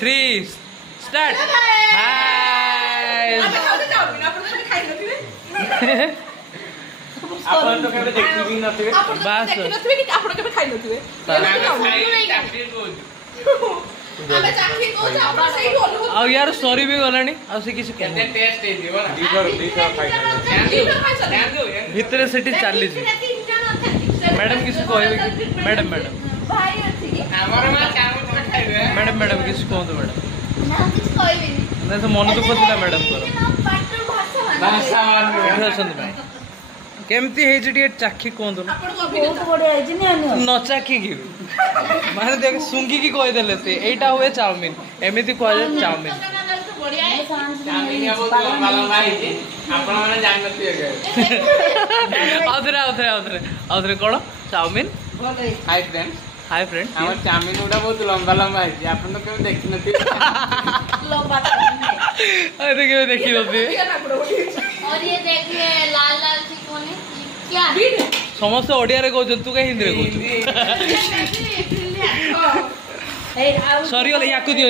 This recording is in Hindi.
3 स्टार्ट। हाय आपण तो केबे देखि भी नथिबे बास देखि नथिबे कि आपण केबे खाइ नथिबे आमे चाखी को आपण सही बोलू आ यार सॉरी भी गलानी आ से किछ केते टेस्ट हे दिबो ना दीकर खाइ भितरे सेठी चाली छी मैडम किछ कहबे मैडम भाई अछि हमर मा काम खाइबे मैडम किछ कहतो मैडम ना किछ कहबेनी नहीं तो मन दुख थिला मैडम करो भाषा मान भाई केमती हे जे चाखी कहतो आपण को बहुत बड़े है जे न चाखी की माने देख सुंगी की कह देले से एटा हुए चाउमीन एमिति कह जाय चाउमीन बढ़िया है चाउमीन बहुत वाला भाई जी आपण माने जान नथिए आउथरे कोन चाउमीन हाय फ्रेंड्स हमर चाउमीन उडा बहुत लंबा लंबा है जी आपण तो केबे देखि नथि लंबा अरे के देखि होती और ये देखिए लाल लाल सी कौन है क्या समस्त ओडिया रे कहछ तू का हिंदी रे कहछ सॉरी याकु दियो